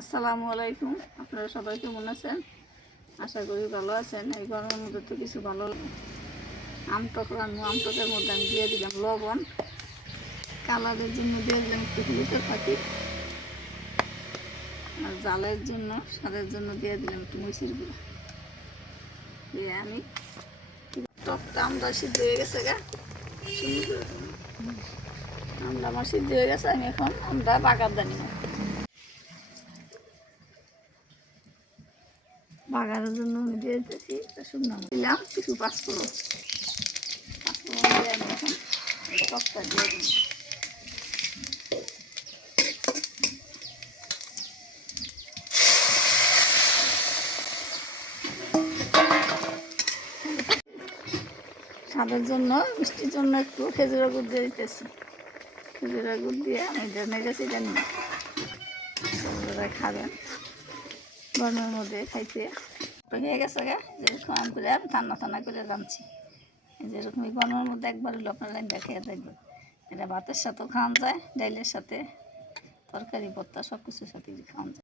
আসসালামু আলাইকুম। আপনারা সবাই কেমন আছেন? আশা করি ভালো আছেন। এই গরমের মধ্যে তো কিছু ভালো আমটক রান্না, আমটকের মধ্যে আমি দিয়ে দিলাম লবণ, কালারের জন্য দিয়ে দিলাম একটু হলুদের পাখি, আর জালের জন্য স্বাদের জন্য দিয়ে দিলাম একটু মরিচের গুঁড়ো দিয়ে আমি টকটা আমরা সিদ্ধ হয়ে গেছে গা সুন্দর আমরা আমার সিদ্ধ হয়ে গেছে। আমি এখন আমরা বাগার দানি বাগারের জন্য আমি দিয়ে দিতেছি শুকনো দিলাম কিছু পাঁচফোড়ন দিয়ে আমি এখন টকটা দিয়ে দিই। স্বাদের জন্য মিষ্টির জন্য একটু খেজুরের গুড় দিয়ে দিতেছি। খেজুরের গুড় দিয়ে আমি নেড়েছি জানি খাবেন গরমের মধ্যে খাইতে হয়ে গেছে গা। যেরকম আমি করে ঠান্ডা ঠান্ডা করে রাঁধছি, যেরকম গরমের মধ্যে একবার হলো আপনার রান্না খেয়ে দেখবেন। এটা ভাতের সাথেও খাওয়ান যায়, ডাইলের সাথে, তরকারি ভর্তা সব কিছুর সাথে খাওয়ান যায়।